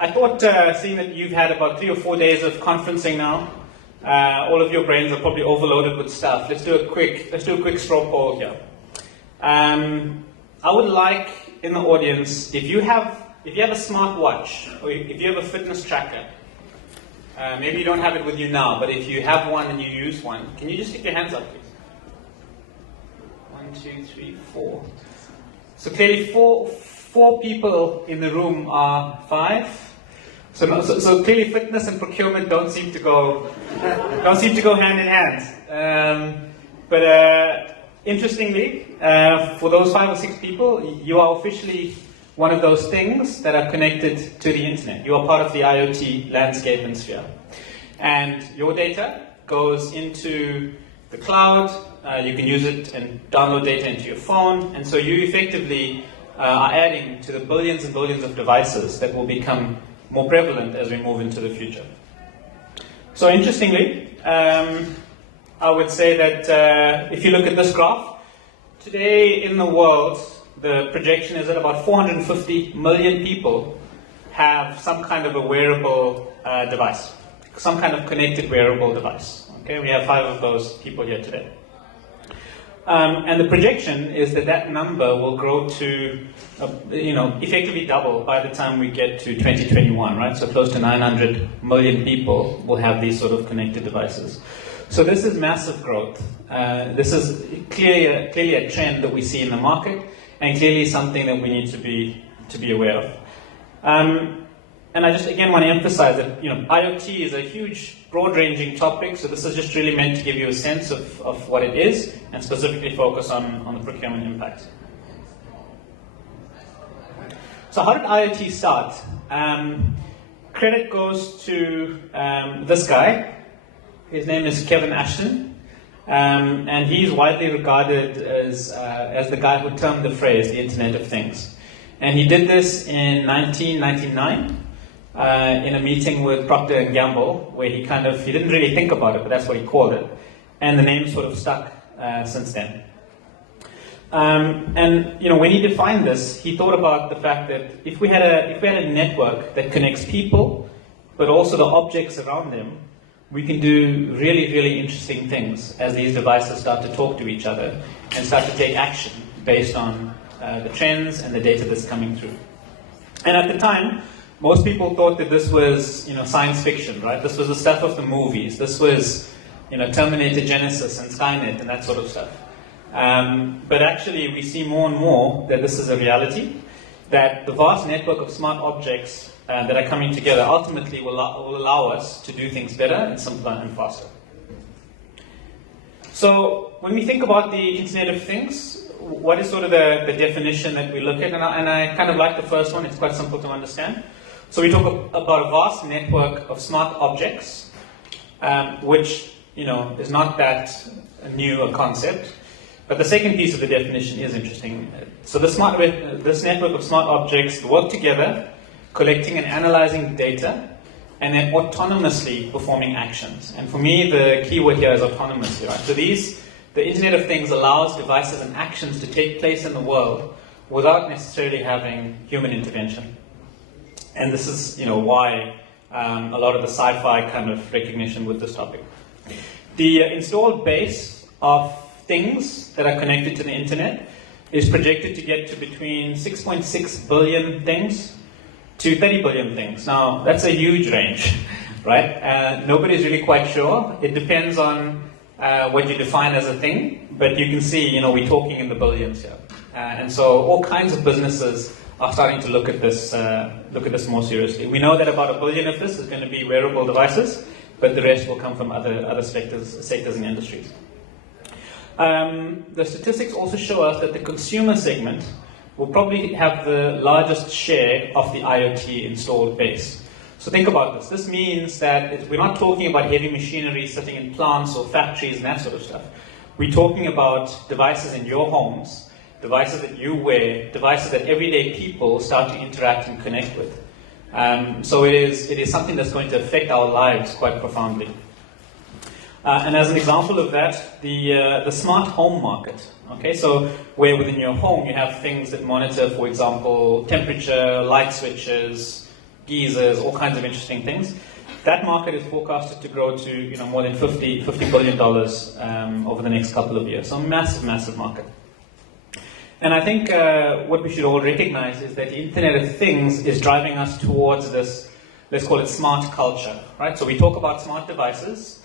I thought, seeing that you've had about 3 or 4 days of conferencing now, all of your brains are probably overloaded with stuff. Let's do a quick straw poll here. I would like in the audience, if you have a smart watch or if you have a fitness tracker, maybe you don't have it with you now, but if you have one and you use one, can you just stick your hands up, please? 1, 2, 3, 4. So clearly four people in the room are 5. So clearly fitness and procurement don't seem to go hand in hand. But interestingly, for those 5 or 6 people, you are officially one of those things that are connected to the internet. You are part of the IoT landscape and sphere. And your data goes into the cloud. You can use it and download data into your phone. And so you effectively are adding to the billions and billions of devices that will become more prevalent as we move into the future. So interestingly, I would say that if you look at this graph, today in the world, the projection is that about 450 million people have some kind of a wearable device, some kind of connected wearable device. Okay, we have 5 of those people here today. And the projection is that that number will grow to, effectively double by the time we get to 2021, right? So close to 900 million people will have these sort of connected devices. So this is massive growth. This is clearly a trend that we see in the market, and clearly something that we need to be aware of. And I just again want to emphasize that IoT is a huge, broad-ranging topic. So this is just really meant to give you a sense of what it is, and specifically focus on the procurement impact. So how did IoT start? Credit goes to this guy. His name is Kevin Ashton, and he's widely regarded as the guy who termed the phrase the Internet of Things. And he did this in 1999 in a meeting with Procter & Gamble, where he didn't really think about it, but that's what he called it. And the name sort of stuck since then. And when he defined this, he thought about the fact that if we had a network that connects people, but also the objects around them, we can do really, really interesting things as these devices start to talk to each other and start to take action based on the trends and the data that's coming through. And at the time, most people thought that this was, science fiction, right? This was the stuff of the movies. This was, Terminator Genesis and Skynet and that sort of stuff. But actually, we see more and more that this is a reality, that the vast network of smart objects that are coming together ultimately will allow us to do things better and simpler and faster. So when we think about the Internet of Things, what is sort of the definition that we look at? And I kind of like the first one. It's quite simple to understand. So we talk about a vast network of smart objects, which is not that new a concept. But the second piece of the definition is interesting. So this network of smart objects work together, collecting and analyzing data, and then autonomously performing actions. And for me, the key word here is autonomously, right? So the Internet of Things allows devices and actions to take place in the world without necessarily having human intervention. And this is, why a lot of the sci-fi kind of recognition with this topic. The installed base of things that are connected to the internet is projected to get to between 6.6 billion things to 30 billion things. Now, that's a huge range, right? Nobody's really quite sure. It depends on what you define as a thing, but you can see, we're talking in the billions here. And so all kinds of businesses are starting to look at this more seriously. We know that about 1 billion of this is going to be wearable devices, but the rest will come from other sectors and industries. The statistics also show us that the consumer segment will probably have the largest share of the IoT installed base. So think about this. This means that we're not talking about heavy machinery sitting in plants or factories and that sort of stuff. We're talking about devices in your homes, devices that you wear, devices that everyday people start to interact and connect with. So it is something that's going to affect our lives quite profoundly. And as an example of that, the smart home market. Okay, so where within your home you have things that monitor, for example, temperature, light switches, geysers, all kinds of interesting things. That market is forecasted to grow to more than $50 billion over the next couple of years. So massive, massive market. And I think what we should all recognize is that the Internet of Things is driving us towards this, let's call it smart culture, right? So we talk about smart devices.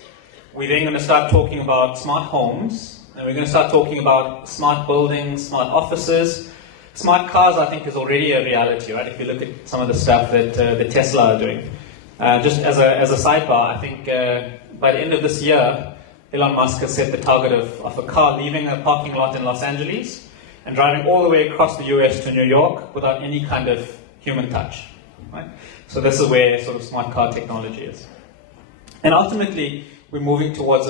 We're then going to start talking about smart homes. And we're going to start talking about smart buildings, smart offices. Smart cars, I think, is already a reality, right? If you look at some of the stuff that Tesla are doing. Just as a sidebar, I think by the end of this year, Elon Musk has set the target of a car leaving a parking lot in Los Angeles and driving all the way across the US to New York without any kind of human touch, right? So this is where sort of smart car technology is. And ultimately, we're moving towards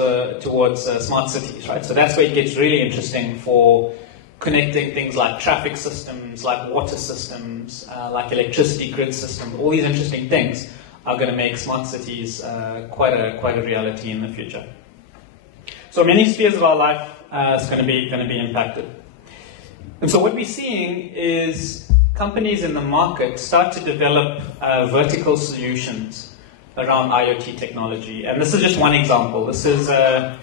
smart cities, right? So that's where it gets really interesting for connecting things like traffic systems, like water systems, like electricity grid systems. All these interesting things are going to make smart cities quite a reality in the future. So many spheres of our life is going to be impacted. And so what we're seeing is companies in the market start to develop vertical solutions around IoT technology. And this is just one example. This is a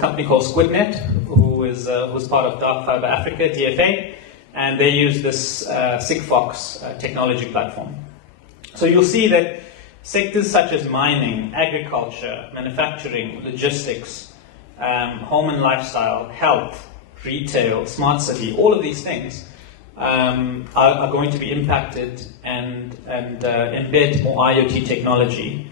company called SquidNet, who's part of Dark Fiber Africa, DFA, and they use this Sigfox technology platform. So you'll see that sectors such as mining, agriculture, manufacturing, logistics, home and lifestyle, health, retail, smart city, all of these things are going to be impacted and embed more IoT technology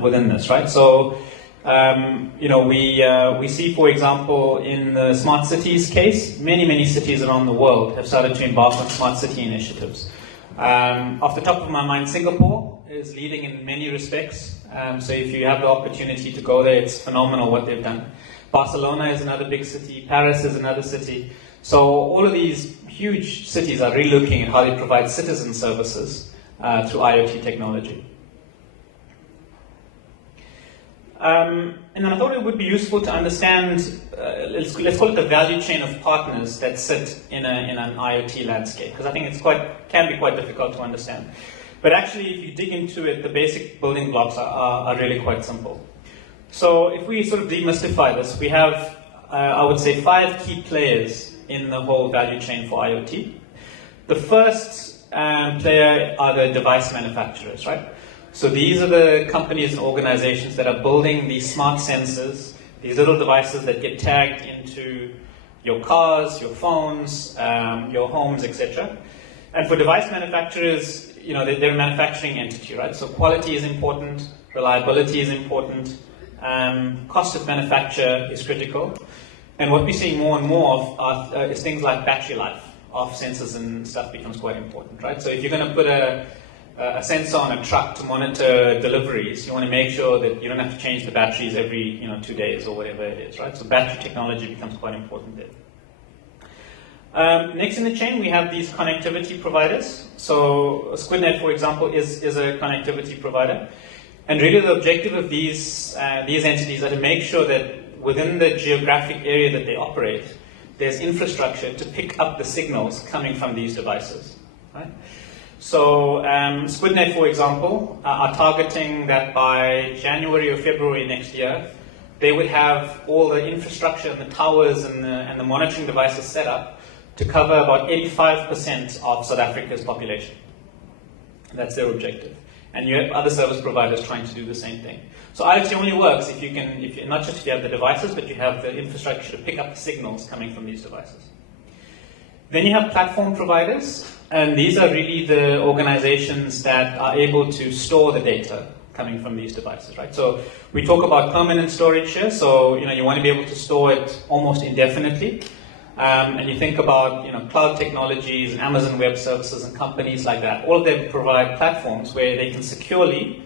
within this, right? So, we see, for example, in the smart cities case, many cities around the world have started to embark on smart city initiatives. Off the top of my mind, Singapore is leading in many respects. So if you have the opportunity to go there, it's phenomenal what they've done. Barcelona is another big city. Paris is another city. So all of these huge cities are really looking at how they provide citizen services through IoT technology. And then I thought it would be useful to understand, let's call it the value chain of partners that sit in an IoT landscape, because I think can be quite difficult to understand. But actually, if you dig into it, the basic building blocks are really quite simple. So if we sort of demystify this, we have, I would say, 5 key players in the whole value chain for IoT. The first player are the device manufacturers, right? So these are the companies and organizations that are building these smart sensors, these little devices that get tagged into your cars, your phones, your homes, etc. And for device manufacturers, they're a manufacturing entity, right? So quality is important, reliability is important, cost of manufacture is critical. And what we're seeing more and more of is things like battery life of sensors and stuff becomes quite important, right? So if you're going to put a sensor on a truck to monitor deliveries, you want to make sure that you don't have to change the batteries every 2 days or whatever it is, right? So battery technology becomes quite important there. Next in the chain, we have these connectivity providers. So SquidNet, for example, is a connectivity provider. And really the objective of these entities are to make sure that within the geographic area that they operate, there's infrastructure to pick up the signals coming from these devices, right? So SquidNet, for example, are targeting that by January or February next year, they would have all the infrastructure and the towers and the monitoring devices set up to cover about 85% of South Africa's population. That's their objective. And you have other service providers trying to do the same thing. So IoT only works if you not just if you have the devices, but you have the infrastructure to pick up the signals coming from these devices. Then you have platform providers, and these are really the organizations that are able to store the data coming from these devices, right? So we talk about permanent storage here, so you want to be able to store it almost indefinitely. And you think about cloud technologies, and Amazon Web Services, and companies like that. All of them provide platforms where they can securely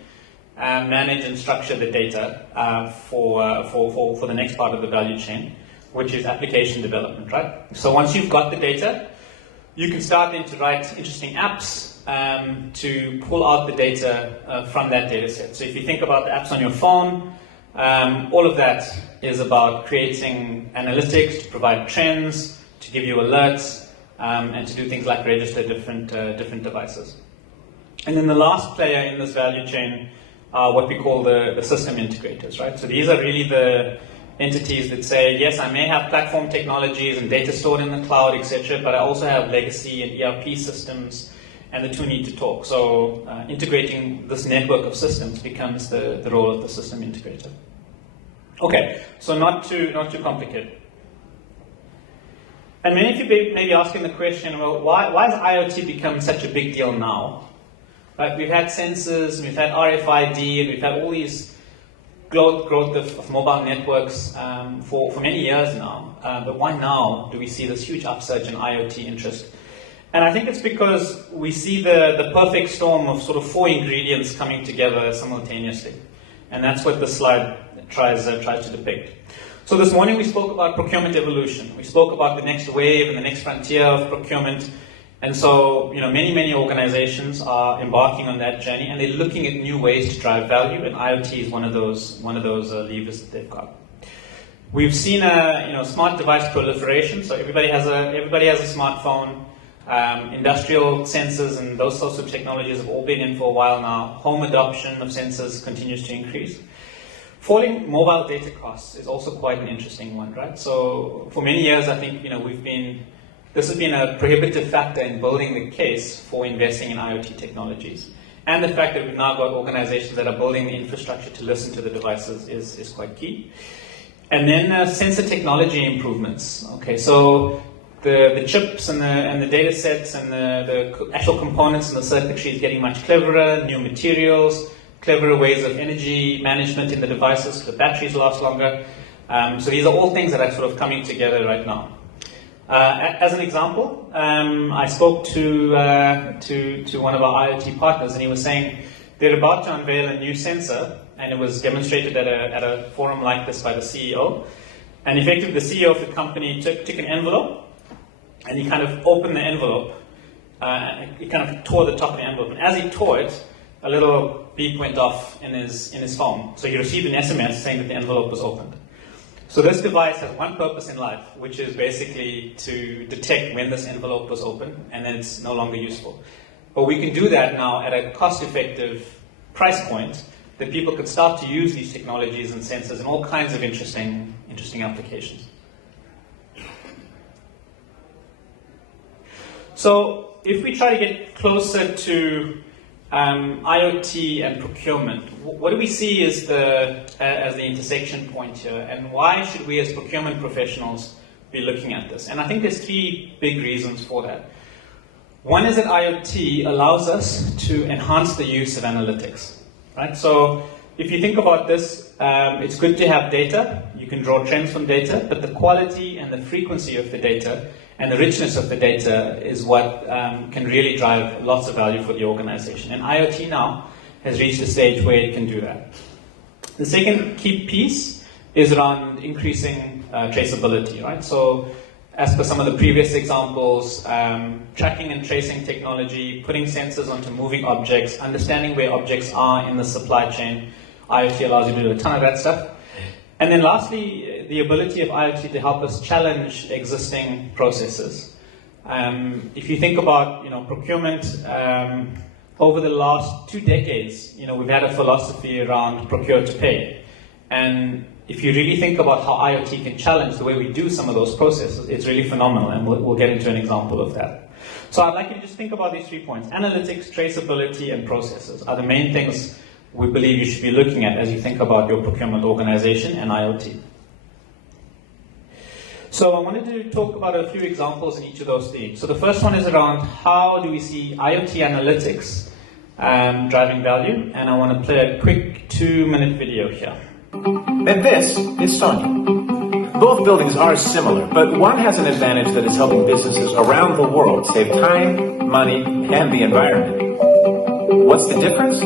manage and structure the data for the next part of the value chain, which is application development, right? So once you've got the data, you can start then to write interesting apps to pull out the data from that data set. So if you think about the apps on your phone, all of that is about creating analytics to provide trends, to give you alerts, and to do things like register different devices. And then the last player in this value chain are what we call the system integrators, right? So these are really the entities that say, yes, I may have platform technologies and data stored in the cloud, etc., but I also have legacy and ERP systems, and the two need to talk. So integrating this network of systems becomes the role of the system integrator. Okay, so not too complicated. And many of you may be asking the question, well, why has IoT become such a big deal now? Right, we've had sensors, we've had RFID, and we've had all these growth of mobile networks for many years now. But why now do we see this huge upsurge in IoT interest? And I think it's because we see the perfect storm of sort of 4 ingredients coming together simultaneously. And that's what this slide tries to depict. So this morning we spoke about procurement evolution. We spoke about the next wave and the next frontier of procurement. And so, many organizations are embarking on that journey, and they're looking at new ways to drive value, and IoT is one of those levers that they've got. We've seen smart device proliferation. So everybody has a smartphone. Industrial sensors and those sorts of technologies have all been in for a while now. Home adoption of sensors continues to increase. Falling mobile data costs is also quite an interesting one, right? So for many years, I think this has been a prohibitive factor in building the case for investing in IoT technologies. And the fact that we've now got organizations that are building the infrastructure to listen to the devices is quite key. And then sensor technology improvements. Okay, so the chips and the data sets and the actual components and the circuitry is getting much cleverer, new materials, cleverer ways of energy management in the devices so the batteries last longer. So these are all things that are sort of coming together right now. As an example, I spoke to one of our IoT partners, and he was saying they're about to unveil a new sensor, and it was demonstrated at a forum like this by the CEO. And effectively, the CEO of the company took an envelope, and he kind of opened the envelope. He kind of tore the top of the envelope, and as he tore it, a little beep went off in his phone. So he received an SMS saying that the envelope was opened. So this device has one purpose in life, which is basically to detect when this envelope was open, and then it's no longer useful. But we can do that now at a cost-effective price point that people could start to use these technologies and sensors in all kinds of interesting applications. So if we try to get closer to IoT and procurement, what do we see as the intersection point here, and why should we as procurement professionals be looking at this? And I think there's 3 big reasons for that. One is that IoT allows us to enhance the use of analytics, right? So if you think about this, it's good to have data. You can draw trends from data, but the quality and the frequency of the data and the richness of the data is what can really drive lots of value for the organization. And IoT now has reached a stage where it can do that. The second key piece is around increasing traceability, right? So as per some of the previous examples, tracking and tracing technology, putting sensors onto moving objects, understanding where objects are in the supply chain. IoT allows you to do a ton of that stuff. And then lastly, the ability of IoT to help us challenge existing processes. If you think about procurement, over the last 2 decades, we've had a philosophy around procure to pay. And if you really think about how IoT can challenge the way we do some of those processes, it's really phenomenal, and we'll get into an example of that. So I'd like you to just think about these 3 points. Analytics, traceability, and processes are the main things we believe you should be looking at as you think about your procurement organization and IoT. So I wanted to talk about a few examples in each of those themes. So the first one is around how do we see IoT analytics driving value, and I want to play a quick 2-minute video here. And this is Sonia. Both buildings are similar, but one has an advantage that is helping businesses around the world save time, money, and the environment. What's the difference?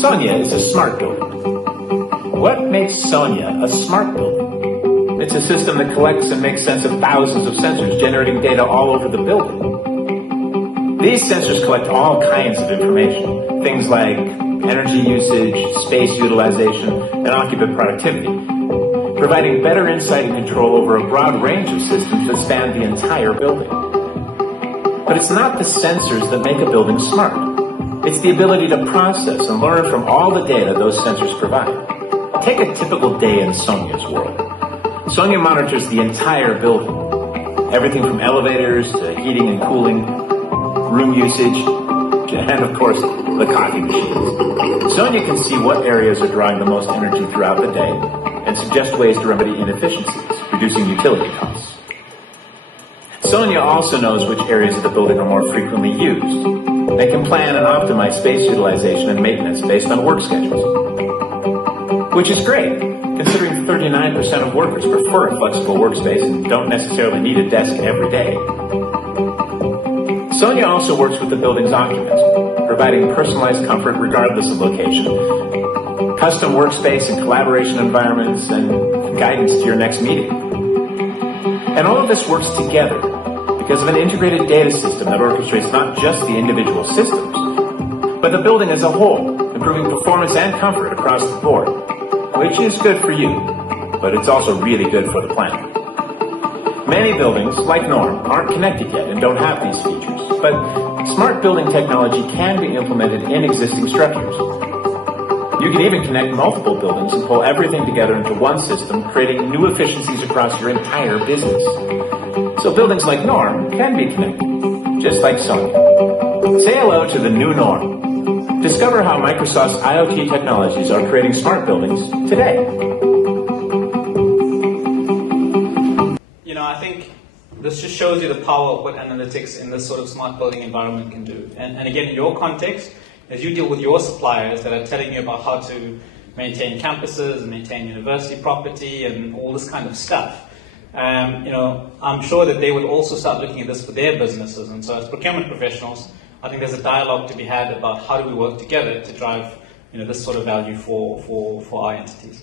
Sonia is a smart building. What makes Sonia a smart building? It's a system that collects and makes sense of thousands of sensors generating data all over the building. These sensors collect all kinds of information, things like energy usage, space utilization, and occupant productivity, providing better insight and control over a broad range of systems that span the entire building. But it's not the sensors that make a building smart. It's the ability to process and learn from all the data those sensors provide. Take a typical day in Sonia's world. Sonia monitors the entire building. Everything from elevators to heating and cooling, room usage, and of course, the coffee machines. Sonia can see what areas are drawing the most energy throughout the day and suggest ways to remedy inefficiencies, reducing utility costs. Sonia also knows which areas of the building are more frequently used and can plan and optimize space utilization and maintenance based on work schedules. Which is great, considering 39% of workers prefer a flexible workspace and don't necessarily need a desk every day. Sonia also works with the building's occupants, providing personalized comfort regardless of location, custom workspace and collaboration environments, and guidance to your next meeting. And all of this works together because of an integrated data system that orchestrates not just the individual systems, but the building as a whole, improving performance and comfort across the board, which is good for you, but it's also really good for the planet. Many buildings, like Norm, aren't connected yet and don't have these features, but smart building technology can be implemented in existing structures. You can even connect multiple buildings and pull everything together into one system, creating new efficiencies across your entire business. So buildings like Norm can be connected, just like Sonia. Say hello to the new Norm. Discover how Microsoft's IoT technologies are creating smart buildings today. You know, I think this just shows you the power of what analytics in this sort of smart building environment can do. And again, in your context, as you deal with your suppliers that are telling you about how to maintain campuses and maintain university property and all this kind of stuff, you know, I'm sure that they would also start looking at this for their businesses. And so as procurement professionals, I think there's a dialogue to be had about how do we work together to drive, you know, this sort of value for our entities.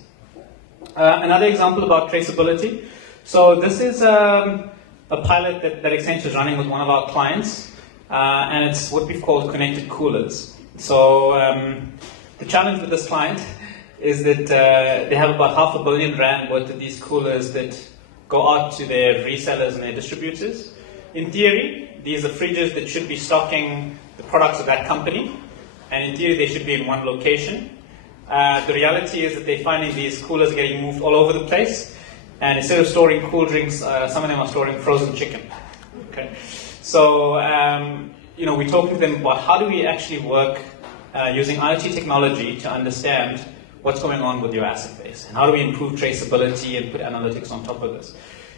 Another example about traceability. So this is a pilot that Accenture is running with one of our clients, and it's what we've called connected coolers. So the challenge with this client is that they have about R500 million worth of these coolers that go out to their resellers and their distributors. In theory, these are fridges that should be stocking the products of that company, and in theory they should be in one location. The reality is that they're finding these coolers are getting moved all over the place, and instead of storing cool drinks, some of them are storing frozen chicken. Okay, so you know, we're talking to them about how do we actually work using IoT technology to understand what's going on with your asset base, and how do we improve traceability and put analytics on top of this.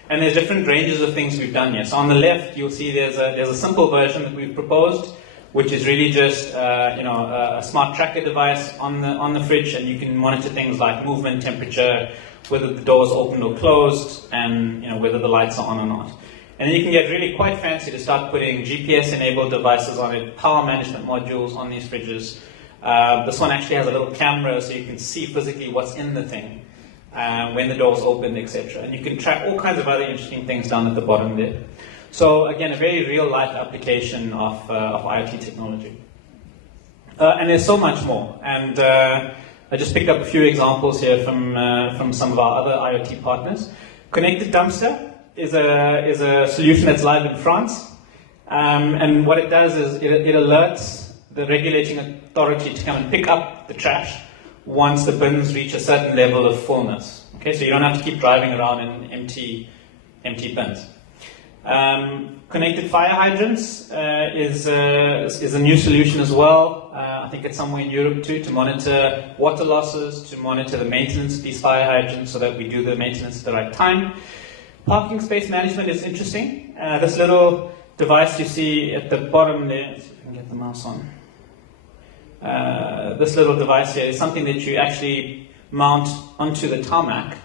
And there's different ranges of things we've done here. So on the left, you'll see there's a simple version that we've proposed, which is really just you know, a smart tracker device on the fridge, and you can monitor things like movement, temperature, whether the door is open or closed, and you know, whether the lights are on or not. And then you can get really quite fancy to start putting GPS-enabled devices on it, power management modules on these fridges. This one actually has a little camera, so you can see physically what's in the thing, when the door's opened, etc. And you can track all kinds of other interesting things down at the bottom there. So again, a very real-life application of IoT technology. And there's so much more. And I just picked up a few examples here from some of our other IoT partners. Connected Dumpster is a solution that's live in France. And what it does is it alerts the regulating authority to come and pick up the trash once the bins reach a certain level of fullness. Okay, so you don't have to keep driving around in empty bins. Connected fire hydrants is a new solution as well. I think it's somewhere in Europe too, to monitor water losses, to monitor the maintenance of these fire hydrants so that we do the maintenance at the right time. Parking space management is interesting. This little device you see at the bottom there, let's see if I can get the mouse on. This little device here is something that you actually mount onto the tarmac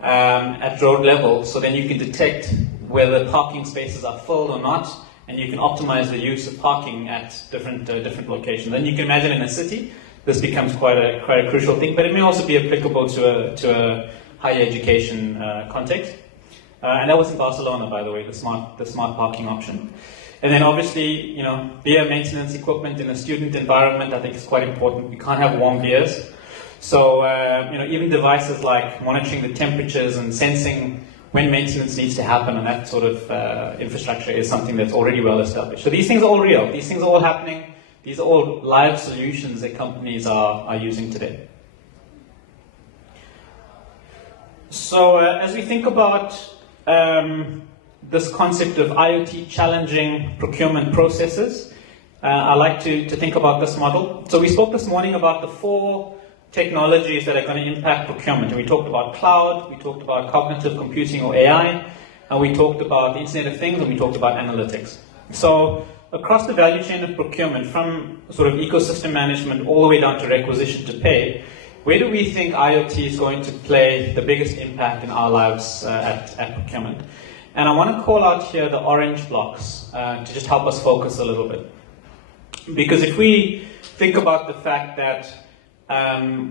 at road level, so then you can detect whether parking spaces are filled or not, and you can optimize the use of parking at different locations. Then you can imagine in a city, this becomes quite a crucial thing, but it may also be applicable to a higher education context. And that was in Barcelona, by the way, the smart parking option. And then obviously, you know, beer maintenance equipment in a student environment, I think is quite important. We can't have warm beers. So, you know, even devices like monitoring the temperatures and sensing when maintenance needs to happen and that sort of infrastructure is something that's already well established. So these things are all real. These things are all happening. These are all live solutions that companies are using today. So as we think about this concept of IoT challenging procurement processes, I like to think about this model. So we spoke this morning about the 4 technologies that are going to impact procurement. And we talked about cloud, we talked about cognitive computing or AI, and we talked about the Internet of Things, and we talked about analytics. So across the value chain of procurement, from sort of ecosystem management all the way down to requisition to pay, where do we think IoT is going to play the biggest impact in our lives at procurement? And I want to call out here the orange blocks to just help us focus a little bit. Because if we think about the fact that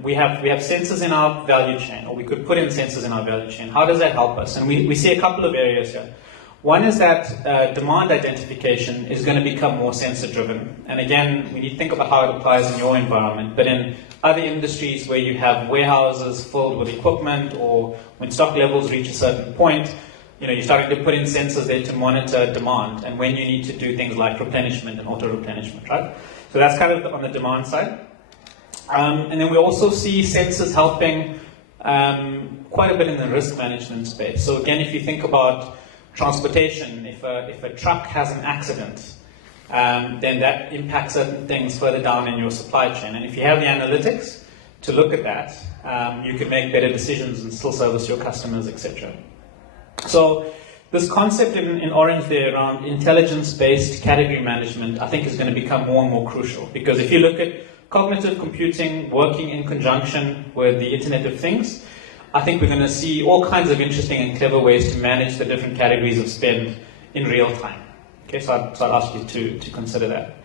we have sensors in our value chain, or we could put in sensors in our value chain, how does that help us? And we see a couple of areas here. One is that demand identification is going to become more sensor driven. And again, we need to think about how it applies in your environment. But in other industries where you have warehouses filled with equipment, or when stock levels reach a certain point, you're starting to put in sensors there to monitor demand and when you need to do things like replenishment and auto replenishment, right? So that's kind of on the demand side. And then we also see sensors helping quite a bit in the risk management space. So again, if you think about transportation, if a truck has an accident, then that impacts certain things further down in your supply chain. And if you have the analytics to look at that, you can make better decisions and still service your customers, etc. So this concept in orange there around intelligence-based category management, I think is going to become more and more crucial. Because if you look at cognitive computing working in conjunction with the Internet of Things, I think we're going to see all kinds of interesting and clever ways to manage the different categories of spend in real time. Okay, so I'd ask you to consider that.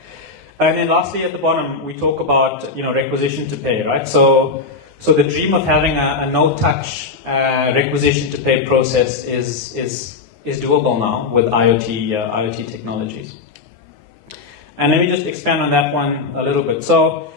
And then lastly, at the bottom, we talk about requisition to pay, right? So the dream of having a no-touch requisition to pay process is doable now with IoT technologies. And let me just expand on that one a little bit. So,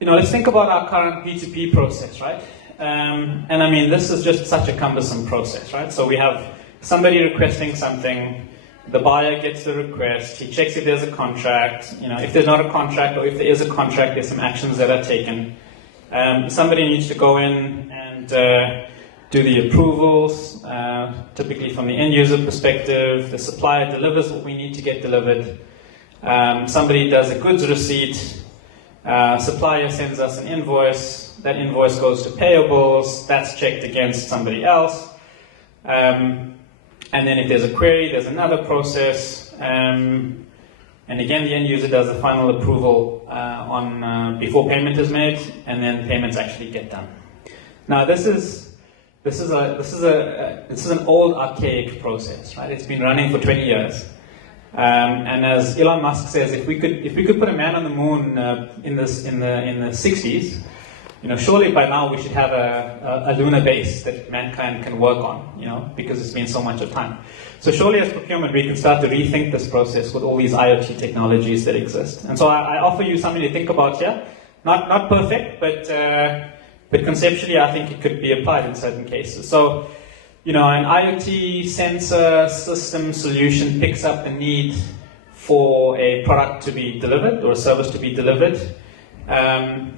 let's think about our current P2P process, right? And I mean, this is just such a cumbersome process, right? So we have somebody requesting something, the buyer gets the request, he checks if there's a contract, if there's not a contract, or if there is a contract, there's some actions that are taken. Somebody needs to go in and do the approvals, typically from the end user perspective. The supplier delivers what we need to get delivered. Somebody does a goods receipt, supplier sends us an invoice, that invoice goes to payables, that's checked against somebody else. And then if there's a query, there's another process. And again, the end user does the final approval before payment is made, and then payments actually get done. Now, this is an old archaic process, right? It's been running for 20 years. And as Elon Musk says, if we could put a man on the moon in the 60s, surely by now we should have a lunar base that mankind can work on, because it's been so much of time. So surely as procurement, we can start to rethink this process with all these IoT technologies that exist. And so I offer you something to think about here. Not perfect, but conceptually I think it could be applied in certain cases. So, an IoT sensor system solution picks up the need for a product to be delivered or a service to be delivered.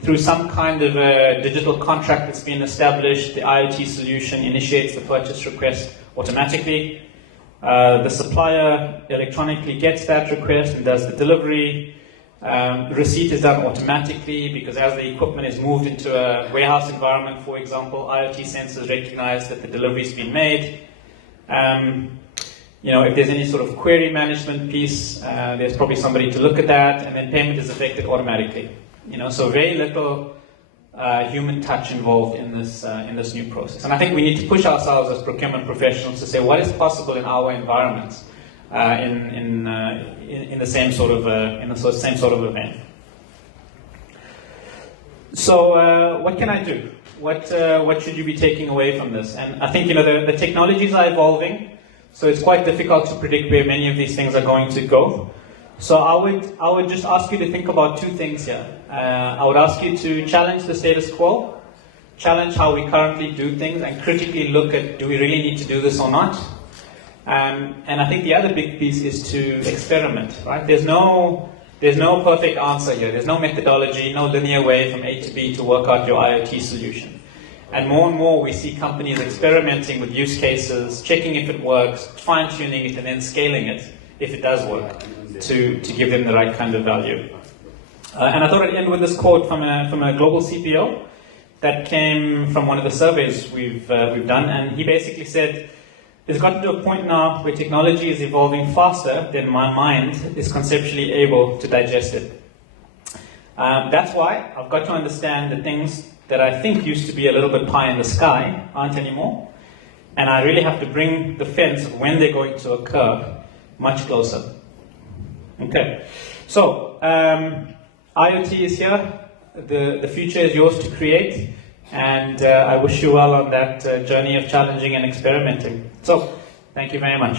Through some kind of a digital contract that's been established, the IoT solution initiates the purchase request automatically. The supplier electronically gets that request and does the delivery. Receipt is done automatically because as the equipment is moved into a warehouse environment, for example, IoT sensors recognize that the delivery's been made. If there's any sort of query management piece, there's probably somebody to look at that, and then payment is effected automatically. So very little human touch involved in this new process. And I think we need to push ourselves as procurement professionals to say what is possible in our environments in the same sort of same sort of event. So what can I do? What should you be taking away from this? And I think the technologies are evolving, so it's quite difficult to predict where many of these things are going to go. So I would just ask you to think about two things here. I would ask you to challenge the status quo, challenge how we currently do things, and critically look at, do we really need to do this or not? And I think the other big piece is to experiment, right? There's no there's no perfect answer here. There's no methodology, no linear way from A to B to work out your IoT solution. And more we see companies experimenting with use cases, checking if it works, fine-tuning it, and then scaling it, if it does work, to give them the right kind of value. And I thought I'd end with this quote from a global CPO that came from one of the surveys we've done, and he basically said, it's gotten to a point now where technology is evolving faster than my mind is conceptually able to digest it. That's why I've got to understand the things that I think used to be a little bit pie in the sky aren't anymore, and I really have to bring the fence of when they're going to occur much closer. Okay, so IoT is here. The future is yours to create, and I wish you well on that journey of challenging and experimenting. So, thank you very much.